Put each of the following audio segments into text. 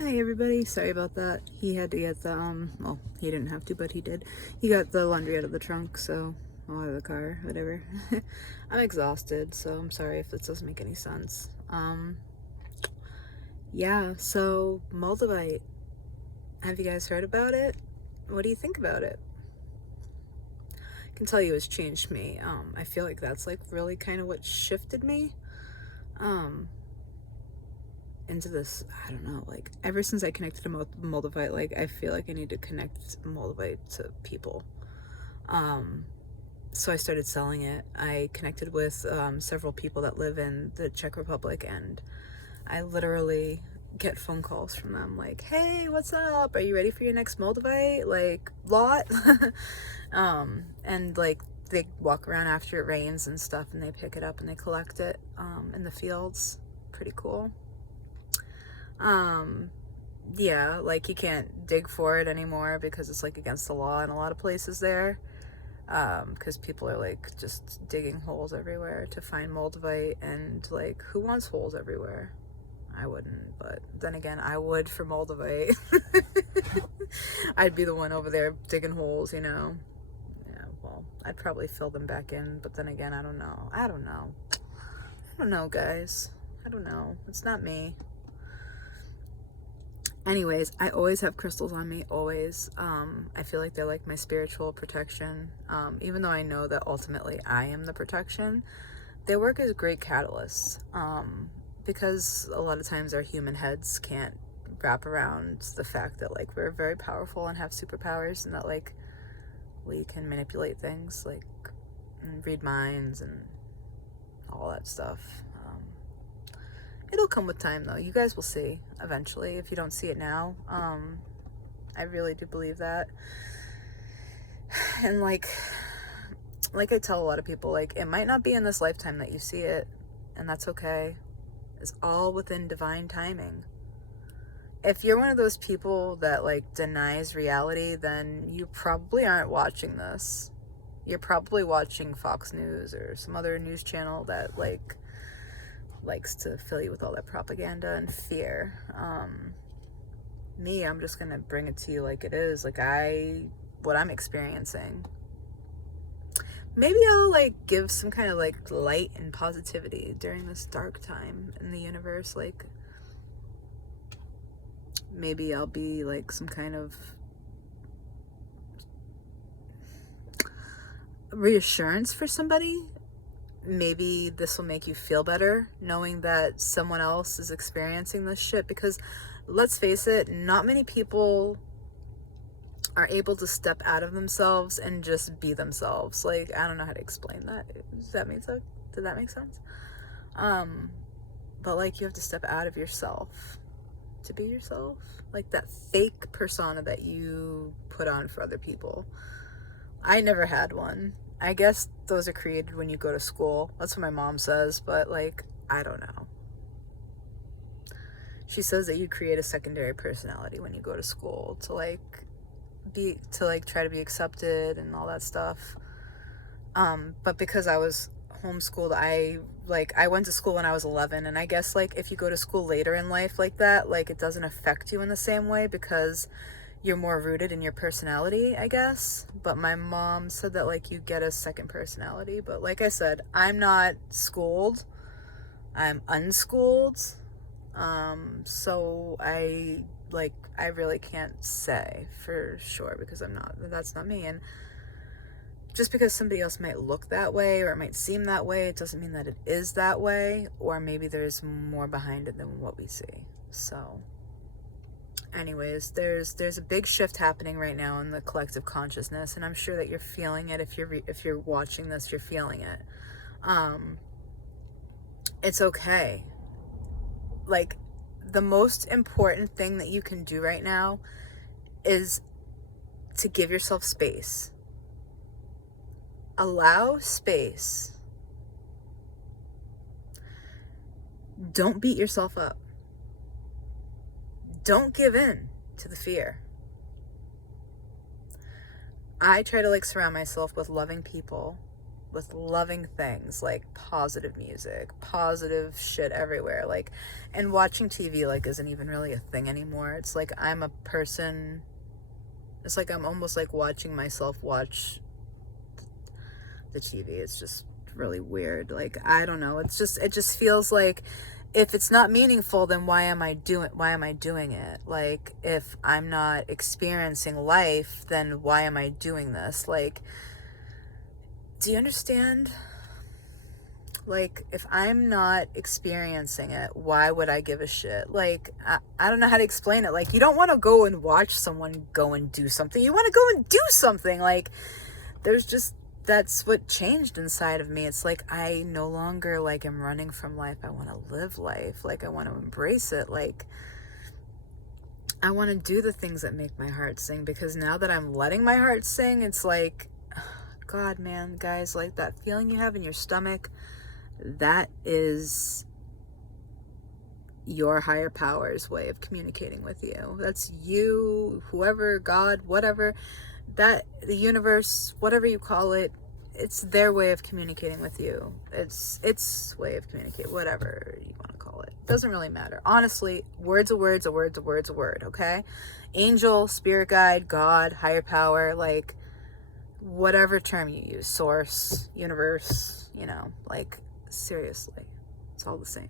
Hi everybody, sorry about that. He had to get the, well, he didn't have to, but he did. He got the laundry out of the trunk, so, out of the car, whatever. I'm exhausted, so I'm sorry if this doesn't make any sense. Yeah, so, Moldavite. Have you guys heard about it? What do you think about it? I can tell you it's changed me. I feel like that's, like, really kind of what shifted me. Into this, I don't know, like ever since I connected to Moldavite, like I feel like I need to connect Moldavite to people. So I started selling it. I connected with several people that live in the Czech Republic, and I literally get phone calls from them like, hey, what's up, are you ready for your next Moldavite like lot? And like they walk around after it rains and stuff, and they pick it up and they collect it in the fields. Pretty cool. Yeah, like you can't dig for it anymore because it's like against the law in a lot of places there. Because people are like just digging holes everywhere to find moldavite, and like who wants holes everywhere? I wouldn't, but then again, I would for moldavite. I'd be the one over there digging holes, you know? Yeah, well, I'd probably fill them back in, but then again, I don't know. I don't know, guys. I don't know. It's not me. Anyways, I always have crystals on me, always. I feel like they're like my spiritual protection. Even though I know that ultimately I am the protection, they work as great catalysts. Because a lot of times our human heads can't wrap around the fact that like we're very powerful and have superpowers, and that like we can manipulate things, like and read minds and all that stuff. It'll come with time though. You guys will see eventually if you don't see it now. I really do believe that. And like I tell a lot of people, like it might not be in this lifetime that you see it, and that's okay. It's all within divine timing. If you're one of those people that like denies reality, then you probably aren't watching this. You're probably watching Fox News or some other news channel that like likes to fill you with all that propaganda and fear. Me, I'm just gonna bring it to you like it is, like what I'm experiencing. Maybe I'll like give some kind of like light and positivity during this dark time in the universe. Like maybe I'll be like some kind of reassurance for somebody. Maybe this will make you feel better knowing that someone else is experiencing this shit, because let's face it, not many people are able to step out of themselves and just be themselves. Like, I don't know how to explain that. Does that make sense? Did that make sense? But like you have to step out of yourself to be yourself. Like that fake persona that you put on for other people. I never had one. I guess those are created when you go to school. That's what my mom says, but like, I don't know. She says that you create a secondary personality when you go to school to like try to be accepted and all that stuff. But because I was homeschooled, I went to school when I was 11, and I guess like if you go to school later in life like that, like it doesn't affect you in the same way because you're more rooted in your personality, I guess. But my mom said that like you get a second personality. But like I said, I'm not schooled. I'm unschooled. So I really can't say for sure because that's not me. And just because somebody else might look that way or it might seem that way, it doesn't mean that it is that way, or maybe there's more behind it than what we see. So anyways, there's a big shift happening right now in the collective consciousness, and I'm sure that you're feeling it. If you're watching this, you're feeling it. It's okay. Like the most important thing that you can do right now is to give yourself space. Allow space. Don't beat yourself up. Don't give in to the fear. I try to like surround myself with loving people with loving things, like positive music, positive shit everywhere, like, and watching TV, like, isn't even really a thing anymore. It's like I'm a person, it's like I'm almost like watching myself watch the TV. It's just really weird. Like, I don't know, it just feels like, if it's not meaningful, then why am I doing it? Like, if I'm not experiencing life, then why am I doing this? Like, do you understand? Like, if I'm not experiencing it, why would I give a shit? Like, I don't know how to explain it. Like, you don't want to go and watch someone go and do something. You want to go and do something. Like, that's what changed inside of me. It's like, I no longer, like, am running from life. I want to live life. Like, I want to embrace it. Like, I want to do the things that make my heart sing, because now that I'm letting my heart sing, it's like, God, man, guys, like, that feeling you have in your stomach, that is your higher power's way of communicating with you. That's you, whoever, God, whatever, that, the universe, whatever you call it, it's their way of communicating with you. It's way of communicating, whatever you want to call it. Doesn't really matter. Honestly, word's a word, okay? Angel, spirit guide, God, higher power, like, whatever term you use, source, universe, like, seriously, it's all the same.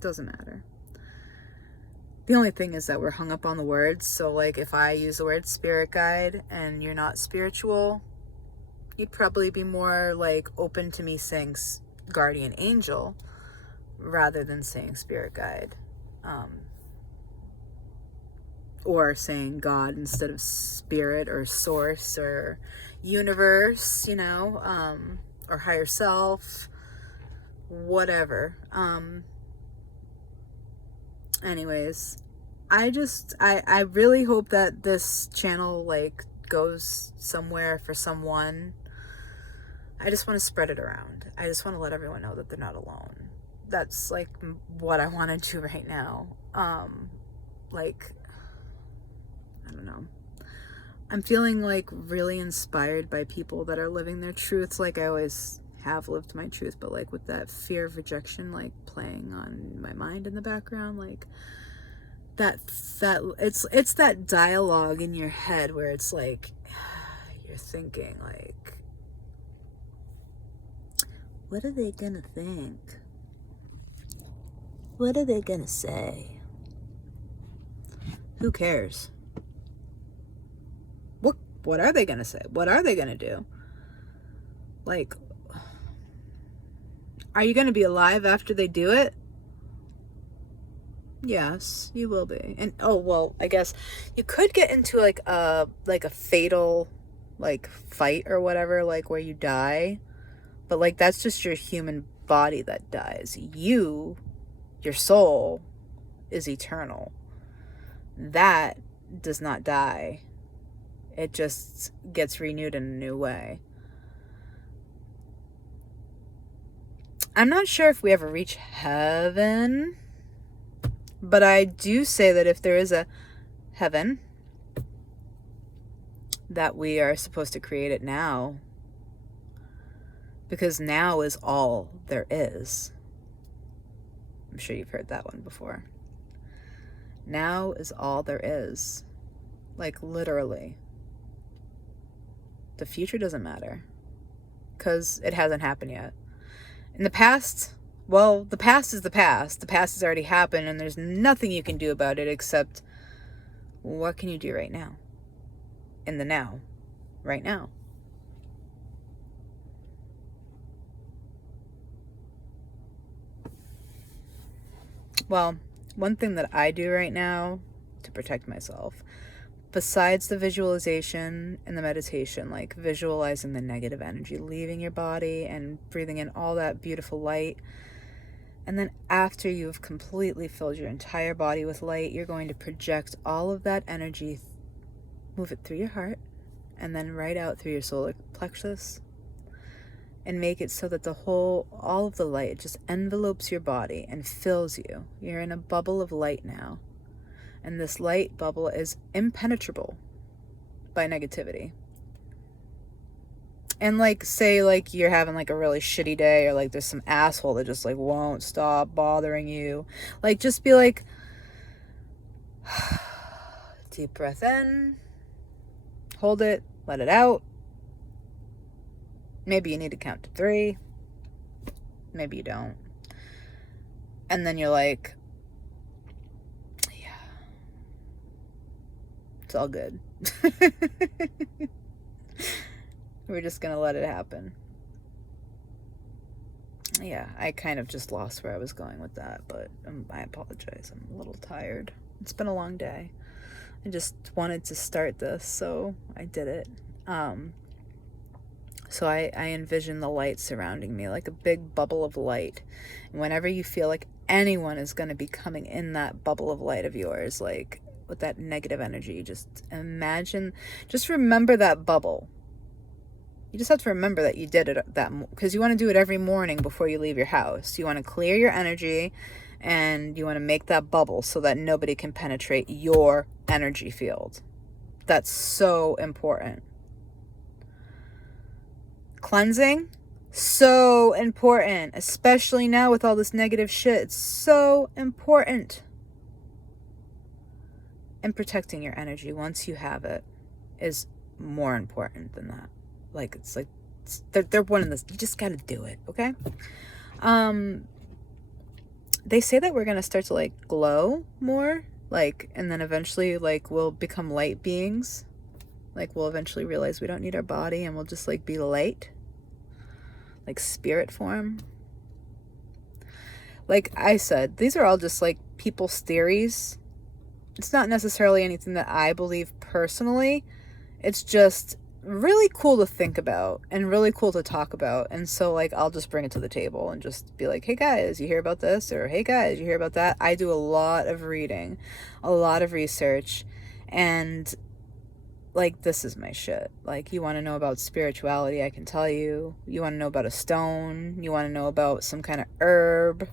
Doesn't matter. The only thing is that we're hung up on the words. So, like, if I use the word spirit guide and you're not spiritual, you'd probably be more, like, open to me saying guardian angel rather than saying spirit guide, or saying God instead of spirit or source or universe, or higher self, whatever. Anyways, I really hope that this channel, like, goes somewhere for someone. I just want to spread it around. I just want to let everyone know that they're not alone. That's, like, what I want to do right now. Like, I don't know. I'm feeling, like, really inspired by people that are living their truths. Like, I always have lived my truth, but, like, with that fear of rejection, like, playing on my mind in the background, like, that it's that dialogue in your head where it's like, you're thinking, like, what are they gonna think? What are they gonna say? Who cares? What are they gonna say? What are they gonna do? Like, are you gonna be alive after they do it? Yes, you will be. And oh, well, I guess you could get into, like, a fatal, like, fight or whatever, like, where you die. But, like, that's just your human body that dies. Your soul is eternal. That does not die. It just gets renewed in a new way. I'm not sure if we ever reach heaven, but I do say that if there is a heaven, that we are supposed to create it now, because now is all there is. I'm sure you've heard that one before. Now is all there is. Like, literally. The future doesn't matter, because it hasn't happened yet. In the past, well, the past is the past. The past has already happened, and there's nothing you can do about it except, what can you do right now? In the now. Right now. Well, one thing that I do right now to protect myself, besides the visualization and the meditation, like visualizing the negative energy leaving your body and breathing in all that beautiful light, and then after you've completely filled your entire body with light, you're going to project all of that energy, move it through your heart, and then right out through your solar plexus, and make it so that all of the light just envelopes your body and fills you. You're in a bubble of light now. And this light bubble is impenetrable by negativity. And like, say like you're having like a really shitty day, or like there's some asshole that just like won't stop bothering you. Like, just be like, deep breath in, hold it, let it out. Maybe you need to count to 3. Maybe you don't. And then you're like, yeah, it's all good. We're just gonna let it happen. Yeah, I kind of just lost where I was going with that, but I apologize. I'm a little tired. It's been a long day. I just wanted to start this, so I did it. So I envision the light surrounding me, like a big bubble of light. And whenever you feel like anyone is going to be coming in that bubble of light of yours, like with that negative energy, just imagine, just remember that bubble. You just have to remember that you did it, because you want to do it every morning before you leave your house. You want to clear your energy, and you want to make that bubble so that nobody can penetrate your energy field. That's so important. Cleansing, so important, especially now with all this negative shit. It's so important. And protecting your energy once you have it is more important than that. Like, it's like, they're one of this. You just got to do it, okay? They say that we're going to start to like glow more, like, and then eventually like we'll become light beings. Like, we'll eventually realize we don't need our body, and we'll just like be light, like spirit form. Like I said, these are all just like people's theories. It's not necessarily anything that I believe personally. It's just really cool to think about and really cool to talk about. And so like, I'll just bring it to the table and just be like, hey guys, you hear about this? Or hey guys, you hear about that? I do a lot of reading, a lot of research, and like, this is my shit. Like, you want to know about spirituality, I can tell you. You want to know about a stone, you want to know about some kind of herb.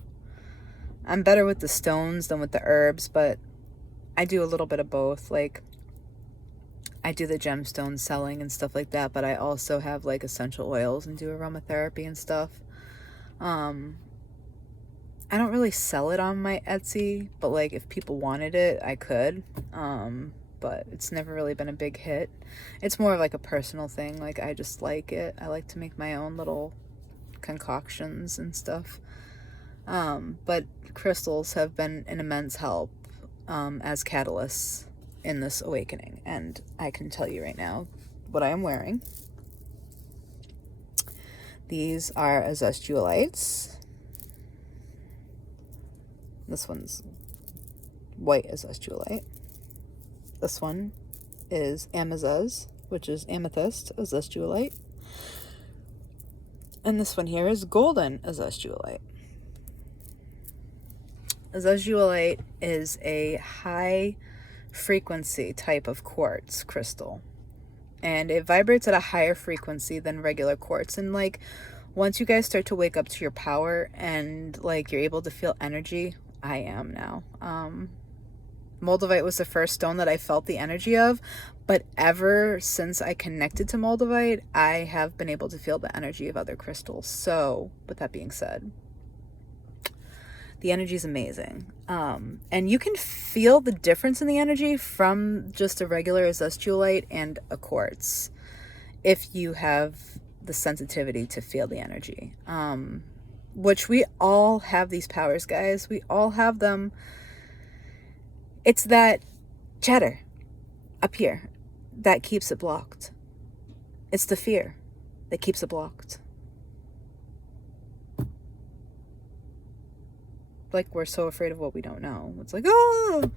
I'm better with the stones than with the herbs, but I do a little bit of both. Like, I do the gemstone selling and stuff like that, but I also have like essential oils and do aromatherapy and stuff. I don't really sell it on my Etsy, but like, if people wanted it, I could. But it's never really been a big hit. It's more of like a personal thing. Like, I just like it. I like to make my own little concoctions and stuff. But crystals have been an immense help as catalysts in this awakening. And I can tell you right now what I am wearing. These are azestualites. This one's white azestualite. This one is amazez, which is amethyst azestualite. And this one here is golden azestualite. Azestualite is a high frequency type of quartz crystal, and it vibrates at a higher frequency than regular quartz. And like, once you guys start to wake up to your power and like you're able to feel energy, I am now. Moldavite was the first stone that I felt the energy of, but ever since I connected to Moldavite, I have been able to feel the energy of other crystals. So with that being said, the energy is amazing. And you can feel the difference in the energy from just a regular azestualite and a quartz if you have the sensitivity to feel the energy. Which we all have these powers, guys. We all have them. It's that chatter up here that keeps it blocked. It's the fear that keeps it blocked. Like, we're so afraid of what we don't know. It's like, oh,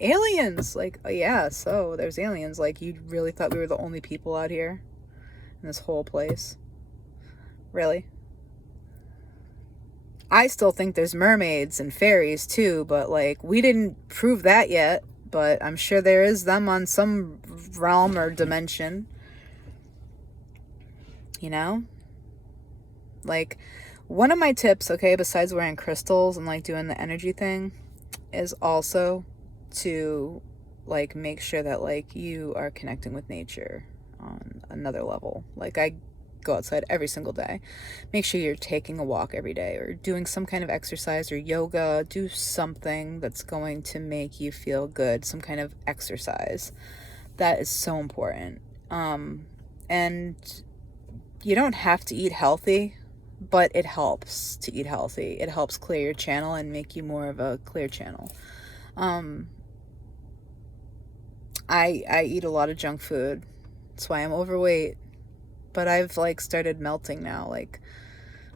aliens. Like, oh yeah, so there's aliens. Like, you really thought we were the only people out here in this whole place? Really? I still think there's mermaids and fairies too, but like, we didn't prove that yet. But I'm sure there is them on some realm or dimension. You know? Like, one of my tips, okay, besides wearing crystals and like doing the energy thing, is also to like make sure that like you are connecting with nature on another level. Like, I go outside every single day. Make sure you're taking a walk every day or doing some kind of exercise or yoga. Do something that's going to make you feel good, some kind of exercise. That is so important. And you don't have to eat healthy, but it helps to eat healthy. It helps clear your channel and make you more of a clear channel. I eat a lot of junk food. That's why I'm overweight. But I've like started melting now. Like,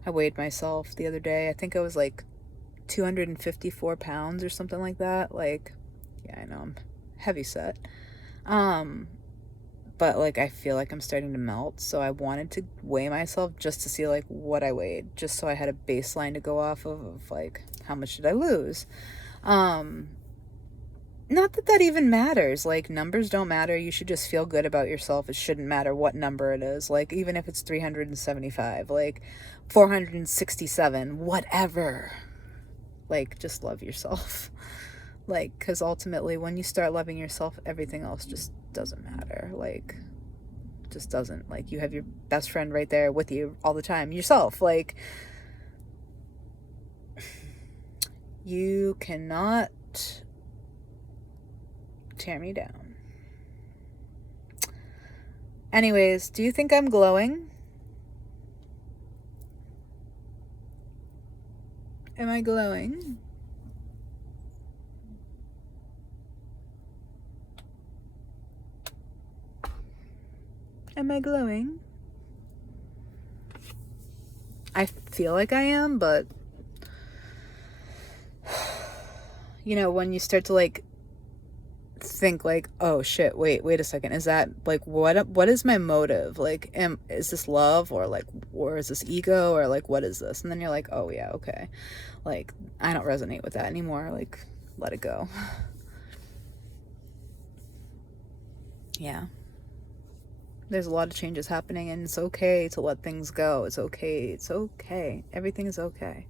I weighed myself the other day. I think I was like 254 pounds or something like that. Like, yeah, I know I'm heavy set. But like I feel like I'm starting to melt, so I wanted to weigh myself just to see like what I weighed, just so I had a baseline to go off of like how much did I lose. Not that that even matters. Like, numbers don't matter. You should just feel good about yourself. It shouldn't matter what number it is. Like, even if it's 375, like 467, whatever. Like, just love yourself. Like, because ultimately when you start loving yourself, everything else just doesn't matter. Like, just doesn't. Like, you have your best friend right there with you all the time, yourself. Like, you cannot tear me down. Anyways, do you think I'm glowing? Am I glowing? Am I glowing? I feel like I am, but you know, when you start to like think like, oh shit, wait a second, is that like what is my motive? Like, is this love, or is this ego, or like what is this? And then you're like, oh yeah, okay, like I don't resonate with that anymore. Like, let it go. Yeah, there's a lot of changes happening, and it's okay to let things go. It's okay, everything is okay.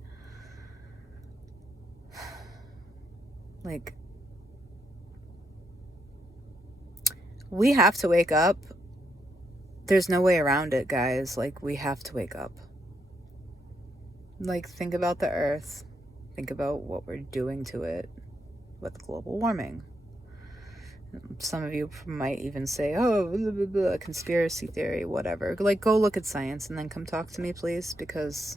Like, we have to wake up. There's no way around it, guys. Like, we have to wake up. Like, think about the earth. Think about what we're doing to it with global warming. Some of you might even say, oh, blah, blah, blah, conspiracy theory, whatever. Like, go look at science and then come talk to me, please, because,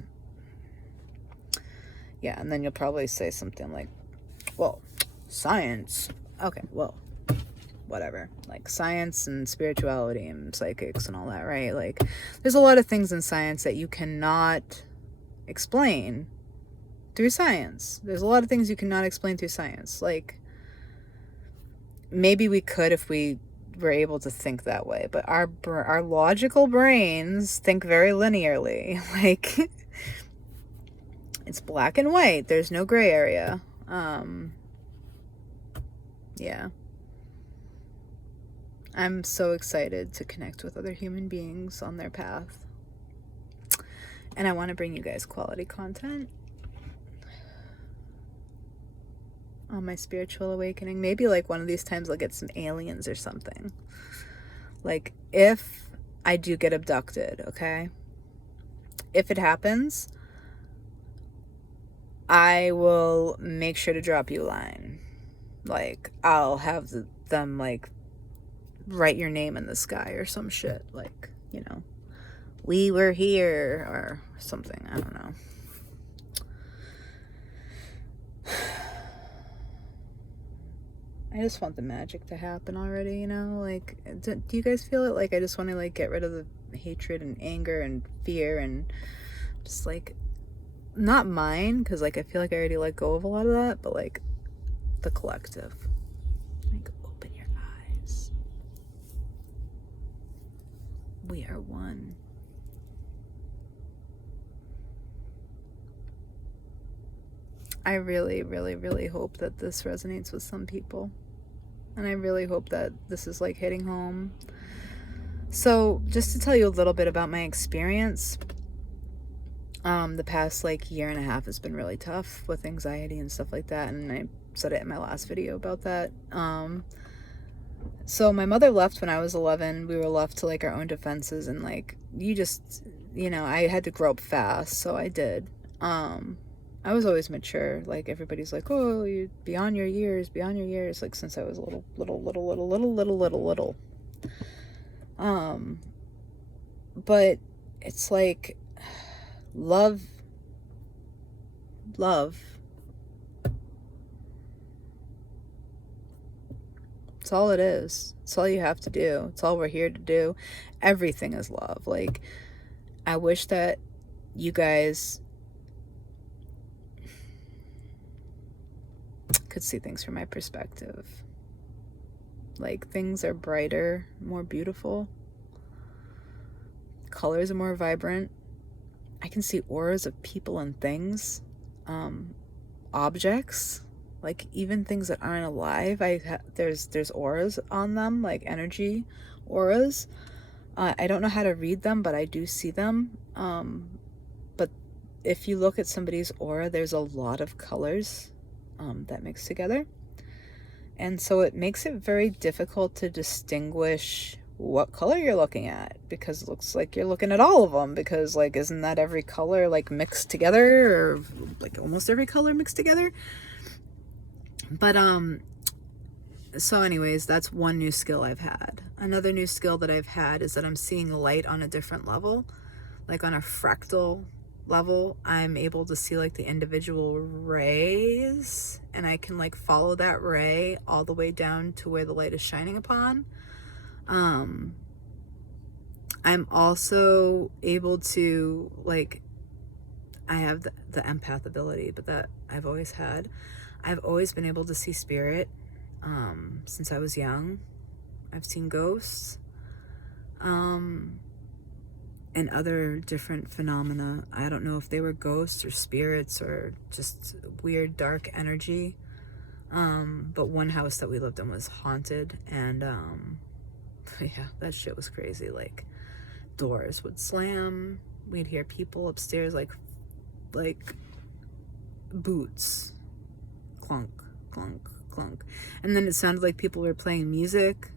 yeah, and then you'll probably say something like, well, science. Okay, well, whatever. Like, science and spirituality and psychics and all that, right? Like, there's a lot of things in science that you cannot explain through science. There's a lot of things you cannot explain through science. Like, maybe we could if we were able to think that way, but our logical brains think very linearly. Like, it's black and white. There's no gray area. Yeah. I'm so excited to connect with other human beings on their path. And I want to bring you guys quality content on my spiritual awakening. Maybe like one of these times I'll get some aliens or something. Like, if I do get abducted, okay? If it happens, I will make sure to drop you a line. Like, I'll have them like write your name in the sky or some shit. Like, you know, we were here or something. I don't know. I just want the magic to happen already, you know? Like, do you guys feel it? Like, I just want to, like, get rid of the hatred and anger and fear and just, like, not mine, because, like, I feel like I already let go of a lot of that, but, like, the collective. Like, open your eyes. We are one. I really, really, really hope that this resonates with some people. And I really hope that this is like hitting home. So just to tell you a little bit about my experience, the past like year and a half has been really tough with anxiety and stuff like that. And I said it in my last video about that. So my mother left when I was 11. We were left to like our own defenses, and like, you just you know, I had to grow up fast, so I did. I was always mature. Like, everybody's like, oh, you beyond your years, beyond your years. Like, since I was little. But it's like, love. It's all it is. It's all you have to do. It's all we're here to do. Everything is love. Like, I wish that you guys could see things from my perspective. Like, things are brighter, more beautiful. Colors are more vibrant. I can see auras of people and things, objects, like even things that aren't alive. There's auras on them, like energy auras. I don't know how to read them, but I do see them. But if you look at somebody's aura, there's a lot of colors that mix together. And so it makes it very difficult to distinguish what color you're looking at, because it looks like you're looking at all of them, because like, isn't that every color like mixed together, or like almost every color mixed together? But so anyways, that's one new skill I've had. Another new skill that I've had is that I'm seeing light on a different level, like on a fractal level. I'm able to see like the individual rays, and I can like follow that ray all the way down to where the light is shining upon. I'm also able to, like, I have the empath ability, but that I've always had. I've always been able to see spirit since I was young. I've seen ghosts and other different phenomena. I don't know if they were ghosts or spirits or just weird dark energy. But one house that we lived in was haunted, and yeah, that shit was crazy. Like, doors would slam. We'd hear people upstairs, like boots, clunk, clunk, clunk, and then it sounded like people were playing music.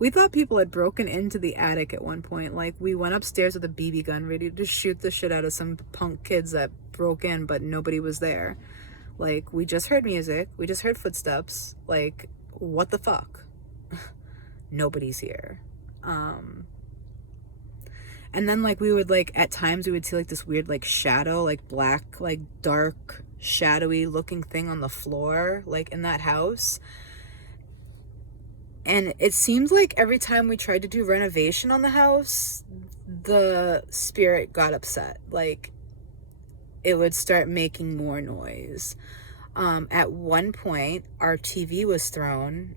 We thought people had broken into the attic at one point. Like, we went upstairs with a BB gun ready to shoot the shit out of some punk kids that broke in, but nobody was there. Like, we just heard music, we just heard footsteps. Like, what the fuck? Nobody's here. And then like, we would like, at times we would see like this weird like shadow, like black, like dark, shadowy looking thing on the floor, like in that house. And it seemed like every time we tried to do renovation on the house, the spirit got upset. Like, it would start making more noise. At one point, our TV was thrown.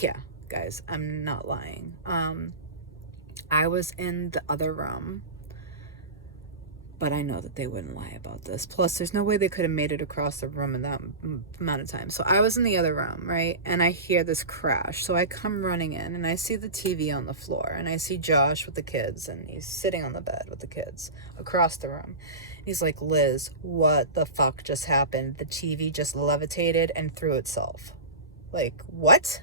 Yeah, guys, I'm not lying. I was in the other room, but I know that they wouldn't lie about this. Plus, there's no way they could have made it across the room in that amount of time. So I was in the other room, right? And I hear this crash. So I come running in, and I see the TV on the floor, and I see Josh with the kids, and he's sitting on the bed with the kids across the room. He's like, Liz, what the fuck just happened? The TV just levitated and threw itself. Like, what?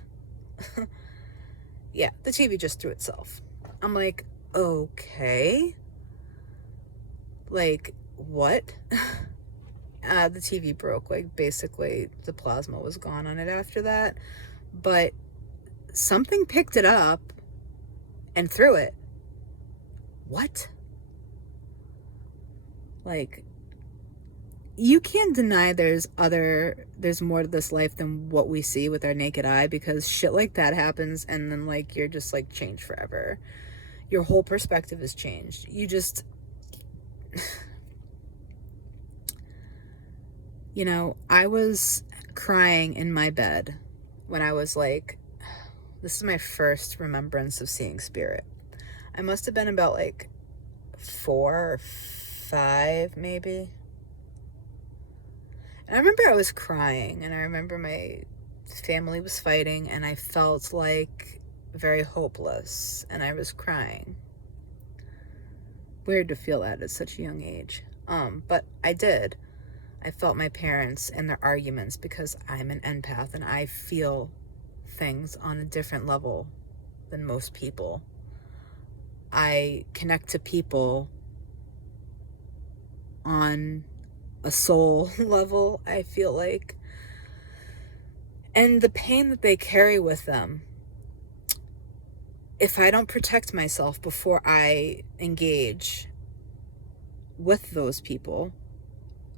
Yeah, the TV just threw itself. I'm like, okay. Like, what? The TV broke. Like, basically, the plasma was gone on it after that. But something picked it up and threw it. What? Like, you can't deny there's more to this life than what we see with our naked eye, because shit like that happens, and then like, you're just like changed forever. Your whole perspective is changed. You just, you know, I was crying in my bed when I was like, this is my first remembrance of seeing spirit. I must have been about like 4 or 5 maybe. And I remember I was crying, and I remember my family was fighting, and I felt like very hopeless, and I was crying. Weird to feel that at such a young age. But I did. I felt my parents and their arguments, because I'm an empath and I feel things on a different level than most people. I connect to people on a soul level, I feel like. And the pain that they carry with them, if I don't protect myself before I engage with those people,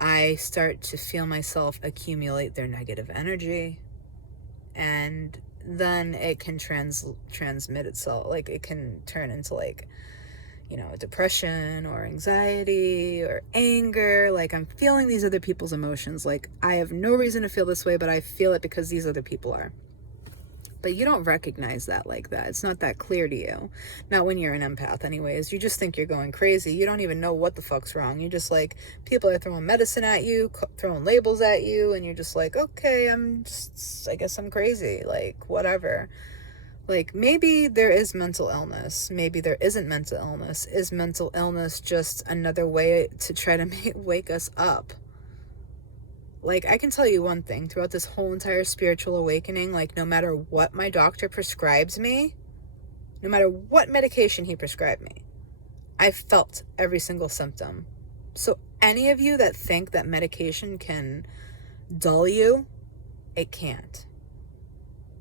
I start to feel myself accumulate their negative energy, and then it can transmit itself, like it can turn into like, you know, depression or anxiety or anger. Like, I'm feeling these other people's emotions. Like, I have no reason to feel this way, but I feel it because these other people are. But you don't recognize that like that. It's not that clear to you. Not when you're an empath anyways. You just think you're going crazy. You don't even know what the fuck's wrong. You just like, people are throwing medicine at you, throwing labels at you, and you're just like, okay, I guess I'm crazy. Like, whatever. Like, maybe there is mental illness. Maybe there isn't mental illness. Is mental illness just another way to try to wake us up? Like, I can tell you one thing, throughout this whole entire spiritual awakening, like, no matter what my doctor prescribes me, no matter what medication he prescribed me, I felt every single symptom. So any of you that think that medication can dull you, it can't.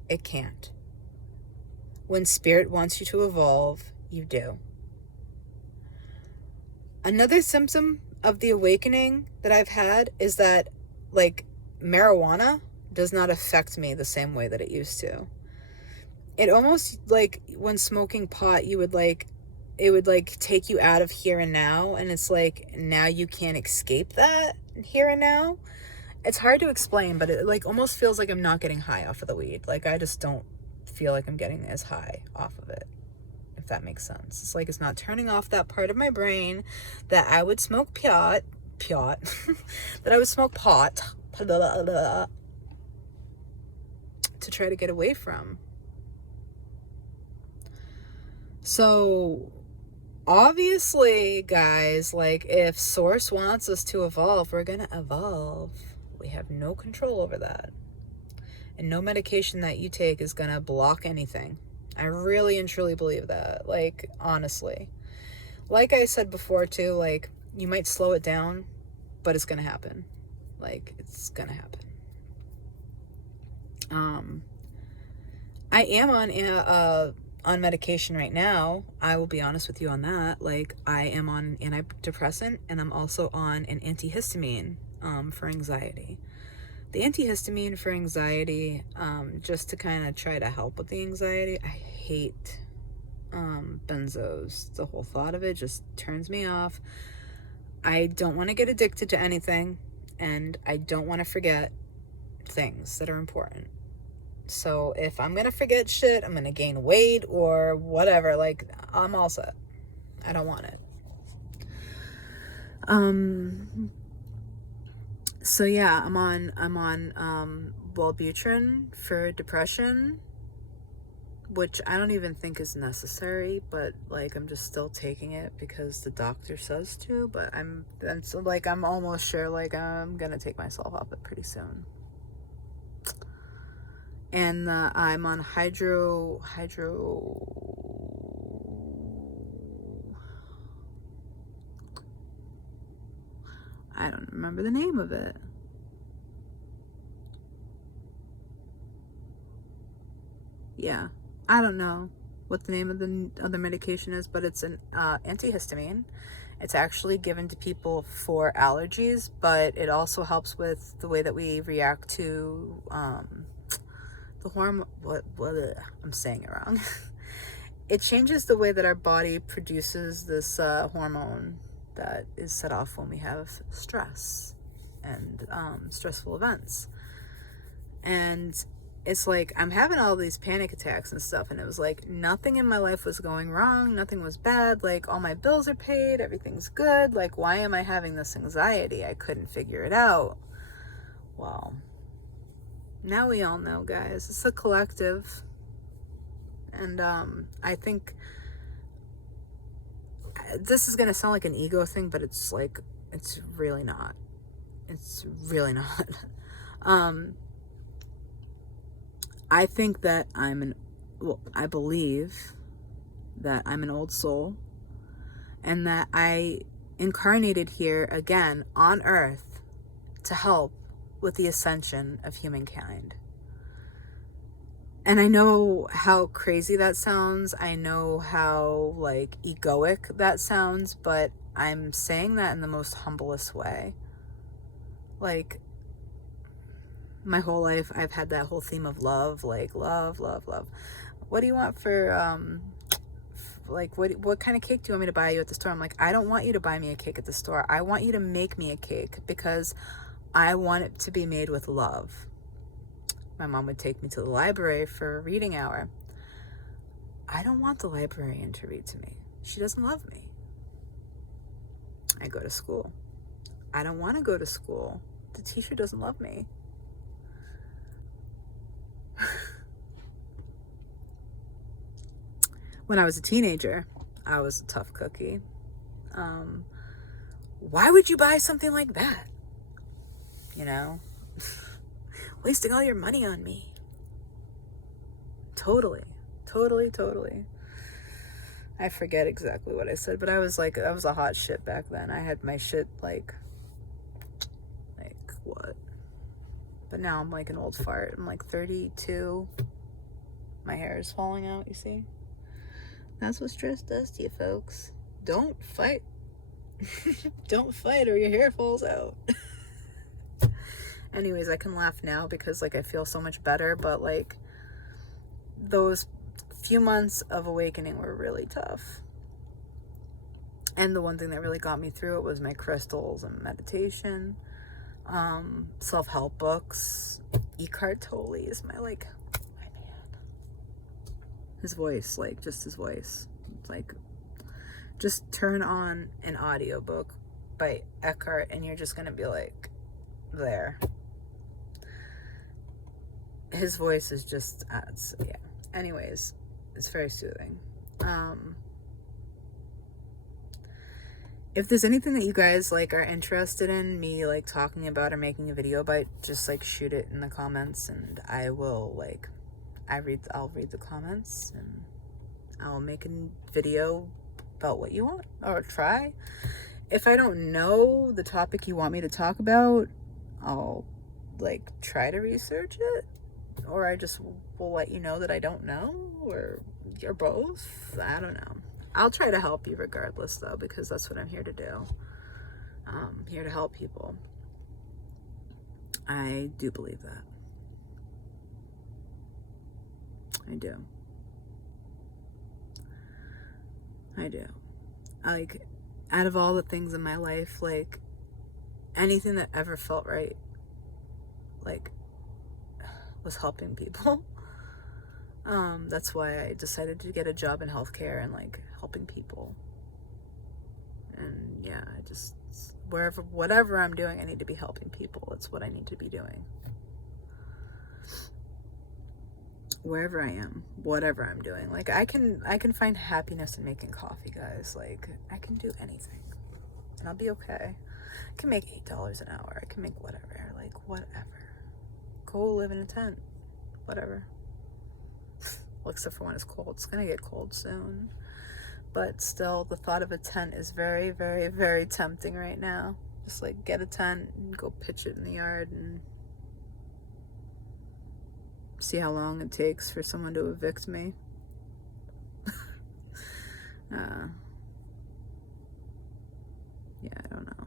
It can't. When spirit wants you to evolve, you do. Another symptom of the awakening that I've had is that, like, marijuana does not affect me the same way that it used to. It almost, like, when smoking pot, it would like take you out of here and now, and it's like, now you can't escape that here and now. It's hard to explain, but it like almost feels like I'm not getting high off of the weed. Like, I just don't feel like I'm getting as high off of it, if that makes sense. It's like, it's not turning off that part of my brain that I would smoke that I would smoke pot to try to get away from. So obviously, guys, like, if source wants us to evolve, we're gonna evolve. We have no control over that. And no medication that you take is gonna block anything. I really and truly believe that. Like, honestly. Like I said before too, like, you might slow it down, but it's gonna happen. Like, it's gonna happen. I am on medication right now. I will be honest with you on that. Like, I am on an antidepressant, and I'm also on an antihistamine for anxiety. The antihistamine for anxiety, just to kind of try to help with the anxiety. I hate benzos. The whole thought of it just turns me off. I don't want to get addicted to anything, and I don't want to forget things that are important. So if I'm gonna forget shit, I'm gonna gain weight or whatever, like, I'm all set. I don't want it. So yeah, I'm on Wellbutrin for depression, which I don't even think is necessary, but like, I'm just still taking it because the doctor says to. But I'm so, like, I'm almost sure, like, I'm gonna take myself off it pretty soon. And I'm on hydro. I don't remember the name of it. Yeah, I don't know what the name of the other medication is, but it's an antihistamine. It's actually given to people for allergies, but it also helps with the way that we react to the hormone. I'm saying it wrong. It changes the way that our body produces this hormone that is set off when we have stress and stressful events. And it's like, I'm having all these panic attacks and stuff, and it was like, nothing in my life was going wrong, nothing was bad, like, all my bills are paid, everything's good, like, why am I having this anxiety? I couldn't figure it out. Well, now we all know, guys. It's a collective. And I think this is gonna sound like an ego thing, but it's like, it's really not. It's really not. I think that I believe that I'm an old soul, and that I incarnated here again on Earth to help with the ascension of humankind. And I know how crazy that sounds. I know how like egoic that sounds, but I'm saying that in the most humblest way. Like, my whole life I've had that whole theme of love, like love, love, love. What do you want for like what kind of cake do you want me to buy you at the store? I'm like, I don't want you to buy me a cake at the store. I want you to make me a cake because I want it to be made with love. My mom would take me to the library for a reading hour. I don't want the librarian to read to me. She doesn't love me. I go to school. I don't want to go to school. The teacher doesn't love me. When I was a teenager, I was a tough cookie. Why would you buy something like that? You know? Wasting all your money on me. Totally. I forget exactly what I said, but I was a hot shit back then. I had my shit like what? But now I'm like an old fart. I'm like 32. My hair is falling out, you see? That's what stress does to you, folks. Don't fight. Don't fight or your hair falls out. Anyways, I can laugh now because like I feel so much better, but like those few months of awakening were really tough. And the one thing that really got me through it was my crystals and meditation, self-help books. Eckhart Tolle is my man. His voice, like just his voice. Like, just turn on an audiobook by Eckhart and you're just gonna be like there. His voice is just yeah. Anyways, it's very soothing. If there's anything that you guys like are interested in me like talking about or making a video about, just like shoot it in the comments and I will like I'll read the comments and I'll make a video about what you want or try. If I don't know the topic you want me to talk about, I'll like try to research it, or I just will let you know that I don't know, or both. I don't know. I'll try to help you regardless though, because that's what I'm here to do. I'm here to help people. I do believe that. I do. Like, out of all the things in my life, like, anything that ever felt right, like, was helping people. That's why I decided to get a job in healthcare and, like, helping people. And, yeah, I just, whatever I'm doing, I need to be helping people. It's what I need to be doing. Wherever I am, whatever I'm doing, like I can find happiness in making coffee, guys. Like, I can do anything and I'll be okay. I can make $8 an hour. I can make whatever, like whatever. Go live in a tent, whatever. Well, except for when it's cold. It's gonna get cold soon, but still, the thought of a tent is very, very, very tempting right now. Just like get a tent and go pitch it in the yard and see how long it takes for someone to evict me. Yeah, I don't know.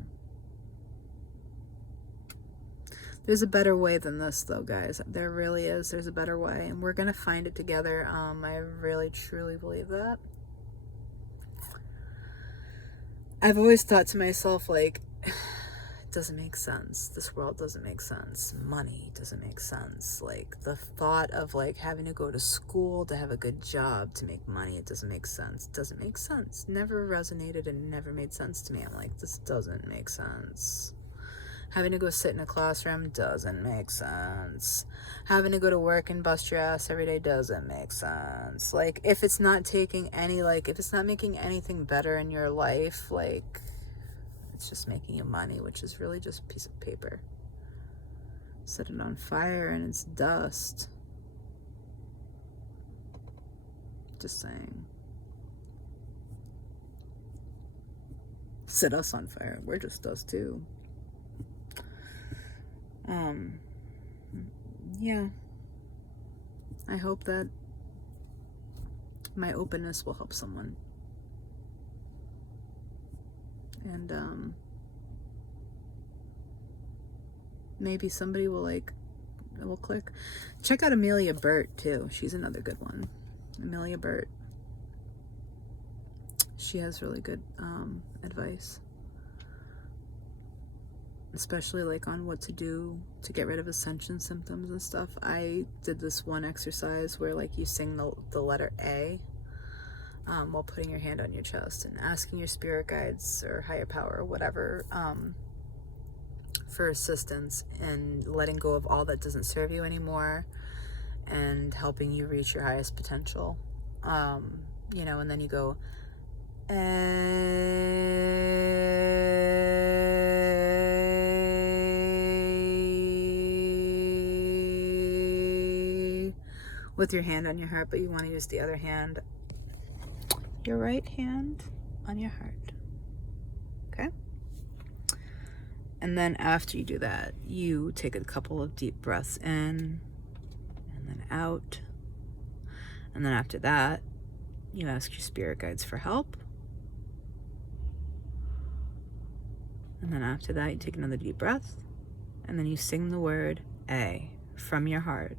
There's a better way than this though, guys. There really is. There's a better way, and we're gonna find it together. I really truly believe that. I've always thought to myself, like, it doesn't make sense. This world doesn't make sense. Money doesn't make sense. Like, the thought of like having to go to school to have a good job to make money, it doesn't make sense. It doesn't make sense. Never resonated and never made sense to me. I'm like, this doesn't make sense. Having to go sit in a classroom doesn't make sense. Having to go to work and bust your ass every day doesn't make sense. Like, if it's not taking any, like, if it's not making anything better in your life, like, it's just making you money, which is really just a piece of paper. Set it on fire and it's dust. Just saying. set us on fire. We're just dust too. Yeah. I hope that my openness will help someone. And maybe somebody will click. Check out Amelia Burt too. She's another good one. Amelia Burt. She has really good advice, especially like on what to do to get rid of ascension symptoms and stuff. I did this one exercise where like you sing the letter A while putting your hand on your chest and asking your spirit guides or higher power or whatever for assistance and letting go of all that doesn't serve you anymore and helping you reach your highest potential. You know, and then you go with your hand on your heart, but you want to use the other hand, your right hand on your heart. Okay? And then after you do that, you take a couple of deep breaths in and then out. And then after that, you ask your spirit guides for help. And then after that, you take another deep breath. And then you sing the word A from your heart.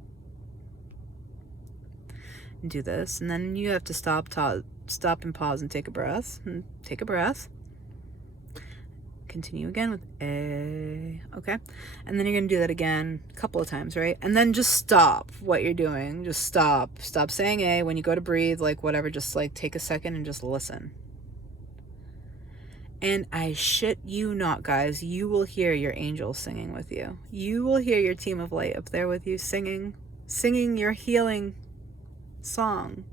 And do this. And then you have to stop and pause and take a breath. And take a breath. Continue again with A. Okay? And then you're going to do that again a couple of times, right? And then just stop what you're doing. Just stop. Stop saying A. When you go to breathe, like whatever, just like take a second and just listen. And I shit you not, guys, you will hear your angels singing with you. You will hear your team of light up there with you singing your healing song.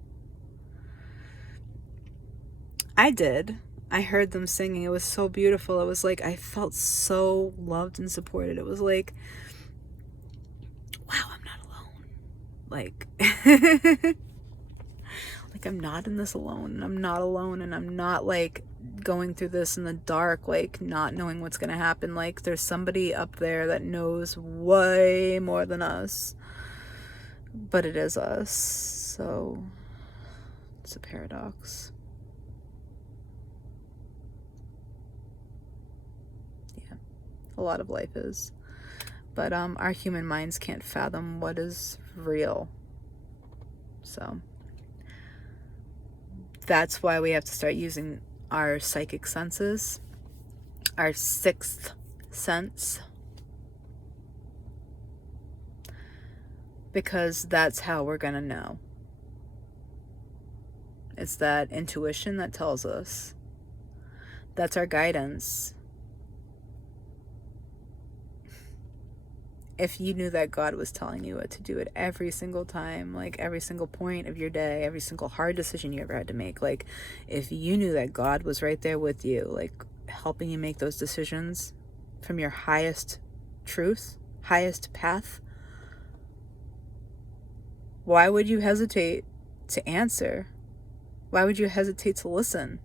I did. I heard them singing. It was so beautiful. It was like I felt so loved and supported. It was like, wow, I'm not alone. Like, like I'm not in this alone, and I'm not alone, and I'm not like going through this in the dark, like not knowing what's gonna happen. Like there's somebody up there that knows way more than us, but it is us. So it's a paradox. Yeah, a lot of life is, but our human minds can't fathom what is real. So that's why we have to start using our psychic senses, our sixth sense, because that's how we're gonna know. It's that intuition that tells us. That's our guidance. If you knew that God was telling you what to do at every single time, like every single point of your day, every single hard decision you ever had to make, like if you knew that God was right there with you, like helping you make those decisions from your highest truth, highest path, why would you hesitate to answer? Why would you hesitate to listen?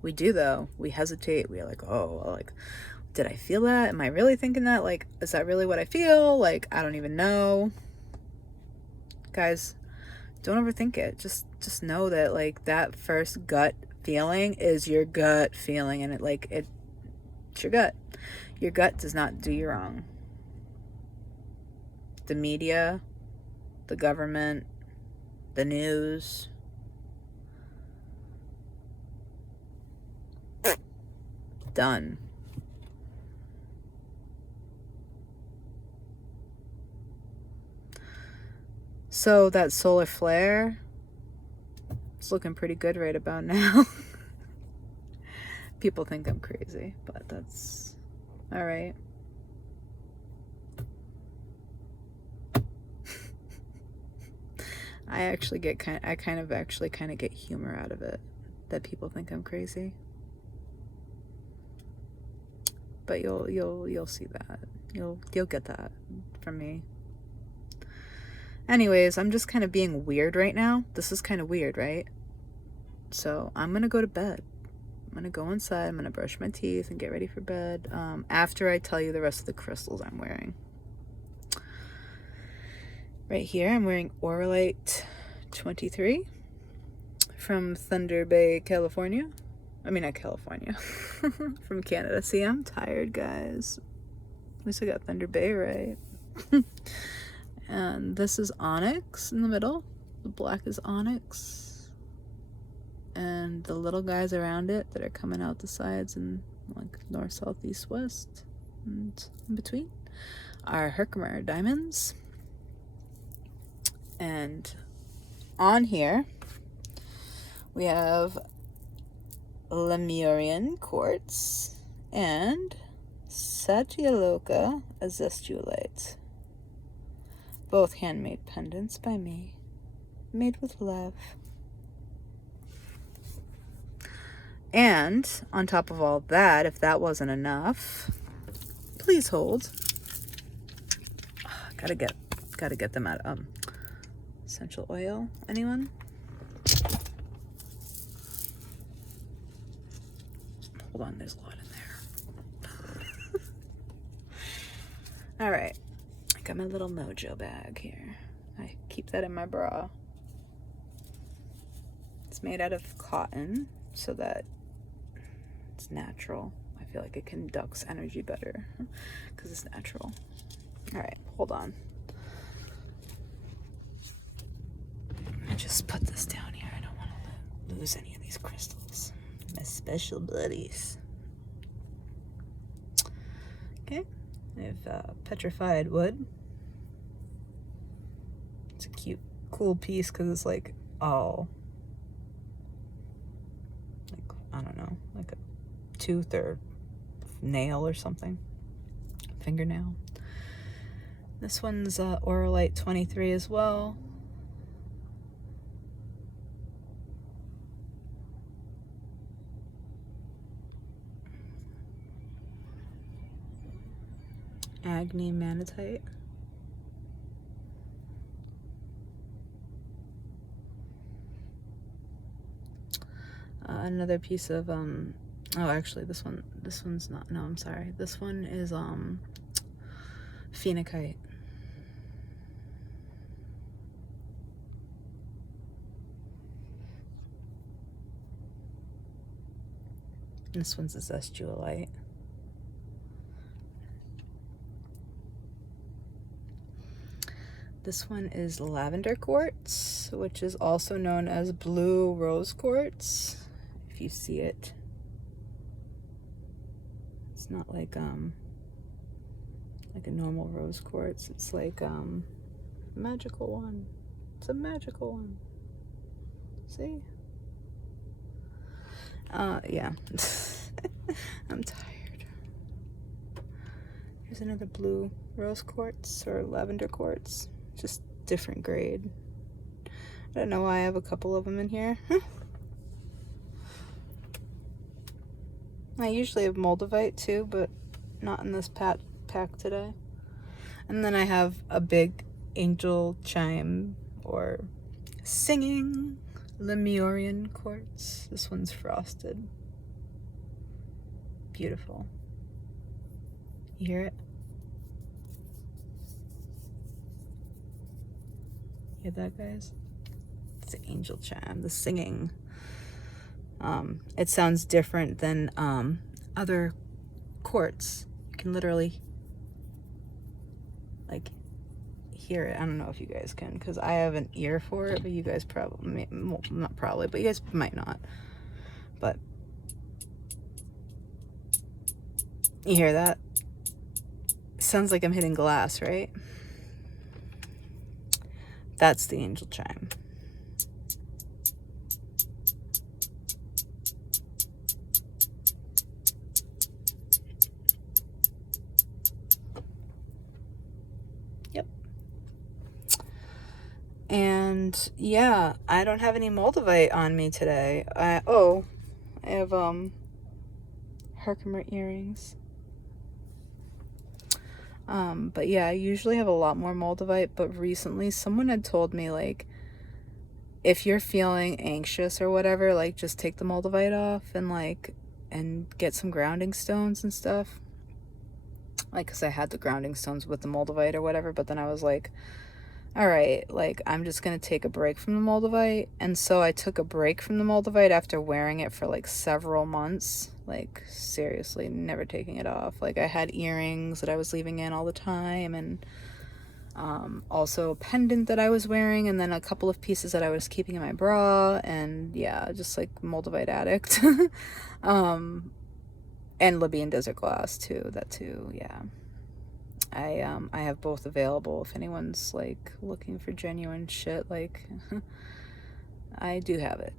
We do though. We hesitate. We're like, oh, like, did I feel that? Am I really thinking that? Like, is that really what I feel? Like, I don't even know. Guys, don't overthink it. Just know that like that first gut feeling is your gut feeling, and it's your gut. Your gut does not do you wrong. The media, the government, the news, done. So that solar flare, it's looking pretty good right about now. People think I'm crazy, but that's all right. I kind of get humor out of it, that people think I'm crazy. But you'll see that. You'll get that from me. Anyways, I'm just kind of being weird right now. This is kind of weird, right? So I'm gonna go to bed. I'm gonna go inside, I'm gonna brush my teeth and get ready for bed, after I tell you the rest of the crystals I'm wearing. Right here, I'm wearing Auralite 23 from Thunder Bay, California. I mean, not California, from Canada. See, I'm tired, guys. At least I got Thunder Bay right. And this is onyx in the middle. The black is onyx. And the little guys around it that are coming out the sides and like north, south, east, west, and in between are Herkimer diamonds. And on here we have Lemurian quartz and Satyaloka azestulite. Both handmade pendants by me, made with love. And on top of all that, if that wasn't enough, please hold. Gotta get them out. Essential oil. Anyone? Hold on, there's a lot in there. All right, I got my little mojo bag here. I keep that in my bra. It's made out of cotton so that it's natural. I feel like it conducts energy better because it's natural. All right, hold on. I just put this down here. I don't want to lose any of these crystals. My special buddies. Okay, I have petrified wood. It's a cute, cool piece because it's like all, like, I don't know, like a tooth or nail or something. Fingernail. This one's Auralite 23 as well. Agni manatite. Another piece of oh, actually this one's not, no, I'm sorry. This one is phenakite. This one's a zestulite. This one is lavender quartz, which is also known as blue rose quartz, if you see it. It's not like a normal rose quartz. It's like a magical one. It's a magical one. See? Yeah. I'm tired. Here's another blue rose quartz or lavender quartz. Just different grade. I don't know why I have a couple of them in here. I usually have moldavite too, but not in this pack today. And then I have a big angel chime or singing Lemurian quartz. This one's frosted. Beautiful. You hear it? Hear that, guys? It's the angel chime, the singing. It sounds different than other quartz. You can literally like hear it. I don't know if you guys can, because I have an ear for it, but you guys probably, not probably, but you guys might not. But you hear that? Sounds like I'm hitting glass, right? That's the angel chime. Yep. And yeah, I don't have any moldavite on me today. I have Herkimer earrings. But yeah, I usually have a lot more moldavite, but recently someone had told me, like, if you're feeling anxious or whatever, like, just take the moldavite off and, like, and get some grounding stones and stuff. Like, because I had the grounding stones with the moldavite or whatever, but then I was like, all right, like, I'm just going to take a break from the moldavite. And so I took a break from the moldavite after wearing it for, like, several months. Like, seriously, never taking it off. Like, I had earrings that I was leaving in all the time, and also a pendant that I was wearing, and then a couple of pieces that I was keeping in my bra, and yeah, just like moldavite addict. And Libyan desert glass too, that too, yeah. I have both available if anyone's like looking for genuine shit, like I do have it.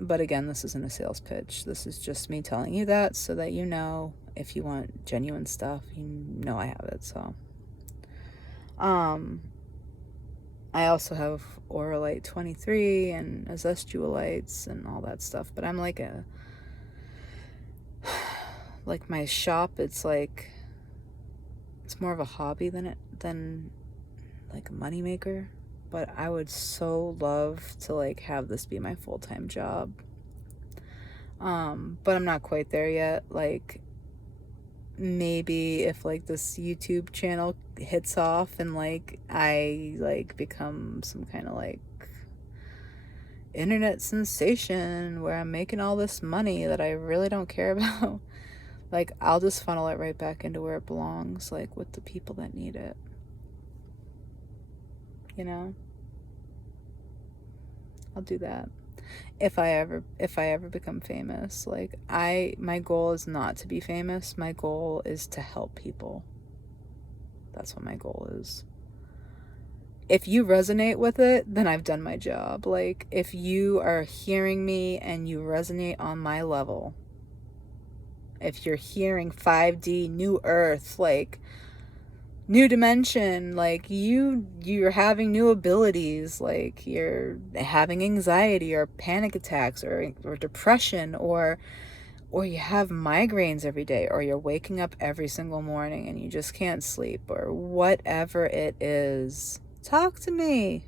But again, this isn't a sales pitch. This is just me telling you that so that you know, if you want genuine stuff, you know I have it. So I also have Auralite 23 and Azestualites and all that stuff, but I'm like like my shop, it's like, it's more of a hobby than like a moneymaker. But I would so love to like have this be my full-time job. But I'm not quite there yet. Like, maybe if like this YouTube channel hits off and like I like become some kind of like internet sensation where I'm making all this money that I really don't care about, like, I'll just funnel it right back into where it belongs, like with the people that need it, you know? I'll do that if I ever become famous. Like, my goal is not to be famous. My goal is to help people. That's what my goal is. If you resonate with it, then I've done my job. Like, if you are hearing me and you resonate on my level, if you're hearing 5D, new earth, like new dimension, like you're having new abilities, like you're having anxiety or panic attacks or depression, or you have migraines every day, or you're waking up every single morning and you just can't sleep, or whatever it is, talk to me.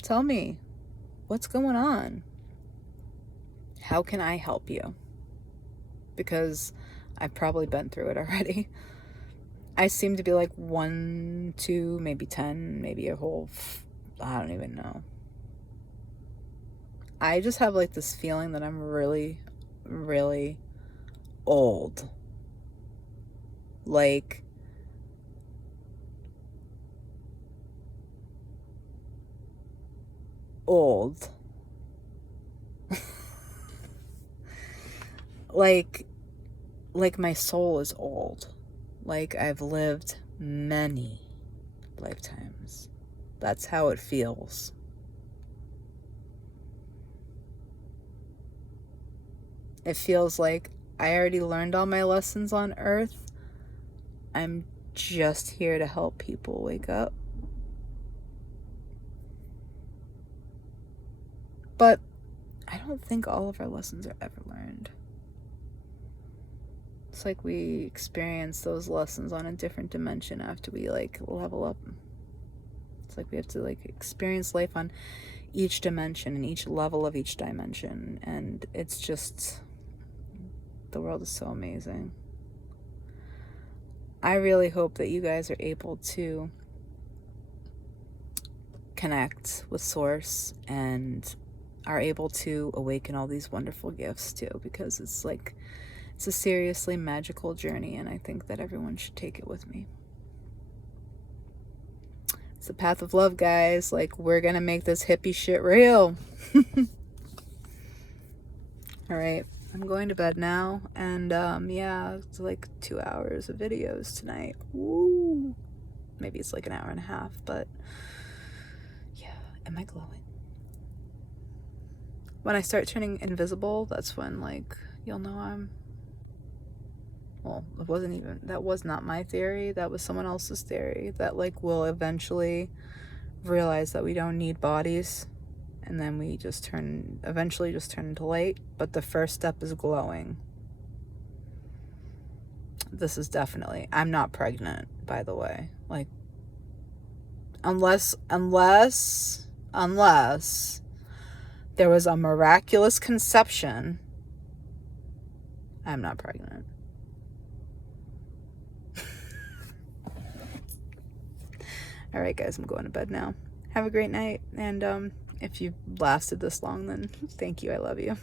Tell me what's going on. How can I help you? Because I've probably been through it already. I seem to be like 1, 2, maybe 10, maybe a whole, I don't even know. I just have like this feeling that I'm really, really old. Like, old. like my soul is old. Like, I've lived many lifetimes. That's how it feels. It feels like I already learned all my lessons on Earth. I'm just here to help people wake up. But I don't think all of our lessons are ever learned. It's like we experience those lessons on a different dimension after we like level up. It's like we have to like experience life on each dimension and each level of each dimension, and it's just, the world is so amazing. I really hope that you guys are able to connect with Source and are able to awaken all these wonderful gifts too, because it's like, it's a seriously magical journey, and I think that everyone should take it with me. It's the path of love, guys. Like, we're gonna make this hippie shit real. All right, I'm going to bed now, and yeah, it's like 2 hours of videos tonight. Woo! Maybe it's like an hour and a half, but yeah, am I glowing? When I start turning invisible, that's when like you'll know I'm, well, that was not my theory, that was someone else's theory, that like we'll eventually realize that we don't need bodies, and then we just eventually just turn into light. But the first step is glowing. This is definitely, I'm not pregnant, by the way. Like, unless there was a miraculous conception, I'm not pregnant. All right, guys, I'm going to bed now. Have a great night. And if you've lasted this long, then thank you. I love you.